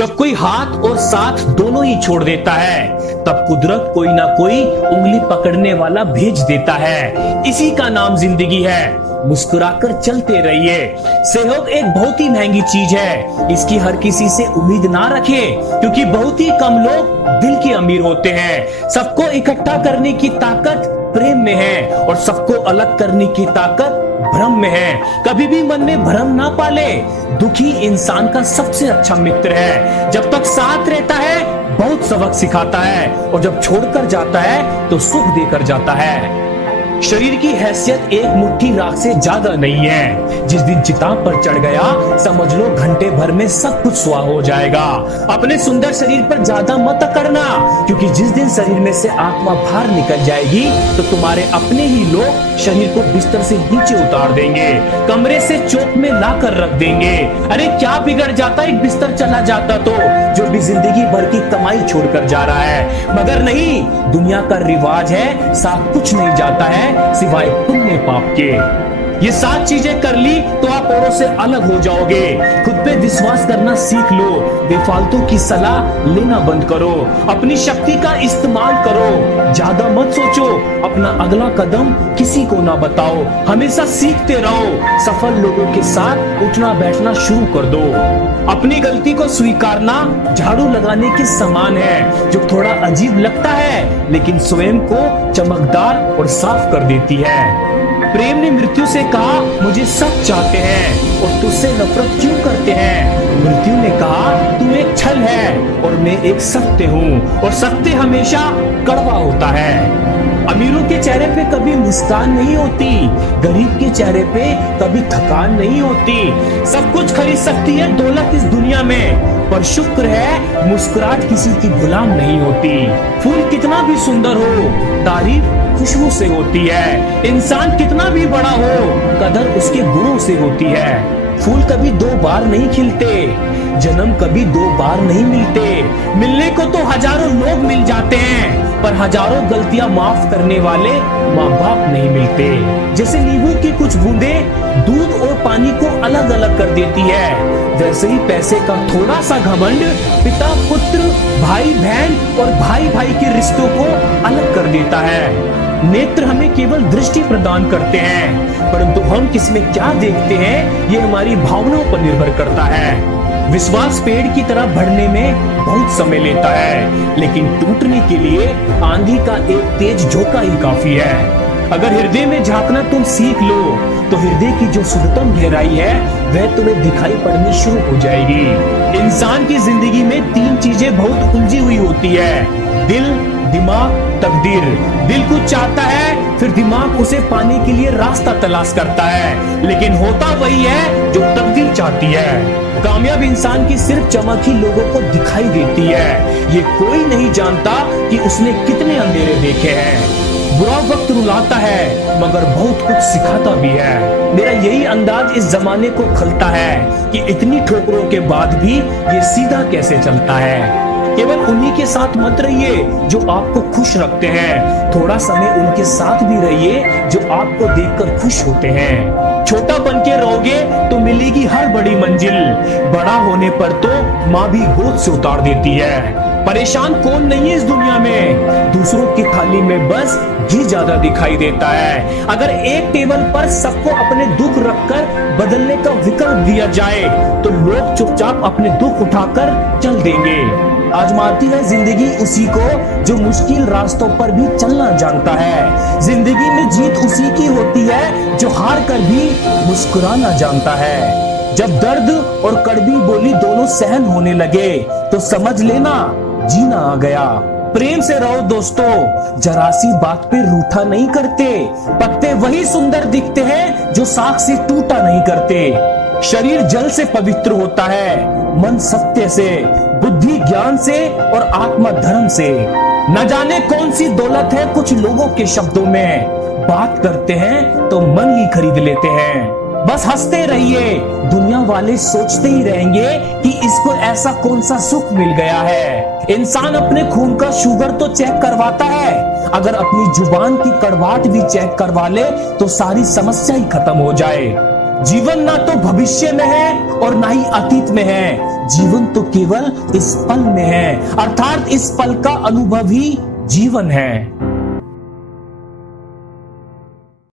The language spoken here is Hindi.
जब कोई हाथ और साथ दोनों ही छोड़ देता है, तब कुदरत कोई ना कोई उंगली पकड़ने वाला भेज देता है। इसी का नाम जिंदगी है। मुस्कुराकर चलते रहिए। सहयोग एक बहुत ही महंगी चीज है। इसकी हर किसी से उम्मीद ना रखे, क्योंकि बहुत ही कम लोग दिल के अमीर होते हैं। सबको इकट्ठा करने की ताकत प्रेम में है, और सबको अलग करने की ताकत भ्रम में है। कभी भी मन में भ्रम ना पाले। दुखी इंसान का सबसे अच्छा मित्र है। जब तक साथ रहता है बहुत सबक सिखाता है, और जब छोड़कर जाता है तो सुख देकर जाता है। शरीर की हैसियत एक मुट्ठी राख से ज्यादा नहीं है। जिस दिन चिता पर चढ़ गया, समझ लो घंटे भर में सब कुछ स्वाह हो जाएगा। अपने सुंदर शरीर पर ज्यादा मत करना, क्योंकि जिस दिन शरीर में से आत्मा बाहर निकल जाएगी तो तुम्हारे अपने ही लोग शरीर को बिस्तर से नीचे उतार देंगे, कमरे से चौक में लाकर रख देंगे। अरे क्या बिगड़ जाता एक बिस्तर चला जाता तो, जो भी जिंदगी भर की कमाई छोड़कर जा रहा है। मगर नहीं, दुनिया का रिवाज है, साथ कुछ नहीं जाता है सिवाय पुण्य पाप के। ये 7 चीजें कर ली तो आप औरों से अलग हो जाओगे। खुद पे विश्वास करना सीख लो। बेफालतू की सलाह लेना बंद करो। अपनी शक्ति का इस्तेमाल करो। ज्यादा मत सोचो। अपना अगला कदम किसी को ना बताओ। हमेशा सीखते रहो। सफल लोगों के साथ उठना बैठना शुरू कर दो। अपनी गलती को स्वीकारना झाड़ू लगाने के समान है, जो थोड़ा अजीब लगता है लेकिन स्वयं को चमकदार और साफ कर देती है। प्रेम ने मृत्यु से कहा, मुझे सब चाहते हैं और तुझसे नफरत क्यों करते हैं। मृत्यु ने कहा, तू एक छल है और मैं एक सत्य हूँ, और सत्य हमेशा कड़वा होता है। अमीरों के चेहरे पे कभी मुस्कान नहीं होती, गरीब के चेहरे पे कभी थकान नहीं होती। सब कुछ खरीद सकती है दौलत इस दुनिया में, पर शुक्र है मुस्कुराहट किसी की गुलाम नहीं होती। फूल कितना भी सुंदर हो, तारीफ खुशबू से होती है। इंसान कितना भी बड़ा हो, कदर उसके गुणों से होती है। फूल कभी 2 बार नहीं खिलते, जन्म कभी 2 बार नहीं मिलते। मिलने को तो हजारों लोग मिल जाते हैं, पर हजारों गलतियां माफ करने वाले माँ बाप नहीं मिलते। जैसे नींबू की कुछ बूंदें दूध और पानी को अलग अलग कर देती है, वैसे ही पैसे का थोड़ा सा घमंड पिता पुत्र, भाई बहन और भाई भाई के रिश्तों को अलग कर देता है। नेत्र हमें केवल दृष्टि प्रदान करते हैं, परंतु हम किसमें क्या देखते हैं ये हमारी भावनाओं पर निर्भर करता है। विश्वास पेड़ की तरह बढ़ने में बहुत समय लेता है, लेकिन टूटने के लिए आंधी का एक तेज झोंका ही काफी है। अगर हृदय में झांकना तुम सीख लो, तो हृदय की जो शुद्धतम गहराई है वह तुम्हें दिखाई पड़नी शुरू हो जाएगी। इंसान की जिंदगी में 3 चीजें बहुत उलझी हुई होती है, दिल, दिमाग, तकदीर। दिल कुछ चाहता है, फिर दिमाग उसे पाने के लिए रास्ता तलाश करता है, लेकिन होता वही है जो तकदीर चाहती है। कामयाब इंसान की सिर्फ चमक ही लोगों को दिखाई देती है। ये कोई नहीं जानता कि उसने कितने अंधेरे देखे हैं। बुरा वक्त रुलाता है, मगर बहुत कुछ सिखाता भी है। मेरा यही अंदाज इस जमाने को खलता है कि इतनी ठोकरों के बाद भी ये सीधा कैसे चलता है। केवल उन्हीं के साथ मत रहिए जो आपको खुश रखते हैं, थोड़ा समय उनके साथ भी रहिए जो आपको देखकर खुश होते हैं। छोटा बन के रहोगे तो मिलेगी हर बड़ी मंजिल, बड़ा होने पर तो माँ भी गोद से उतार देती है। परेशान कौन नहीं है इस दुनिया में, दूसरों की थाली में बस घी ज्यादा दिखाई देता है। अगर एक टेबल पर सबको अपने दुख रखकर बदलने का विकल्प दिया जाए, तो लोग चुपचाप अपने दुख उठाकर चल देंगे। आजमाती है जिंदगी उसी को जो मुश्किल रास्तों पर भी चलना जानता है। जिंदगी में जीत उसी की होती है जो हार कर भी मुस्कुराना जानता है। जब दर्द और कड़वी बोली दोनों सहन होने लगे, तो समझ लेना जीना आ गया। प्रेम से रहो दोस्तों, जरा सी बात पे रूठा नहीं करते। पत्ते वही सुंदर दिखते हैं जो साख से टूटा नहीं करते। शरीर जल से पवित्र होता है, मन सत्य से, बुद्धि ज्ञान से और आत्मा धर्म से। न जाने कौन सी दौलत है कुछ लोगों के शब्दों में, बात करते हैं तो मन ही खरीद लेते हैं। बस हंसते रहिए, दुनिया वाले सोचते ही रहेंगे कि इसको ऐसा कौन सा सुख मिल गया है। इंसान अपने खून का शुगर तो चेक करवाता है, अगर अपनी जुबान की कड़वाहट भी चेक करवा ले तो सारी समस्या ही खत्म हो जाए। जीवन ना तो भविष्य में है और ना ही अतीत में है, जीवन तो केवल इस पल में है, अर्थात इस पल का अनुभव ही जीवन है।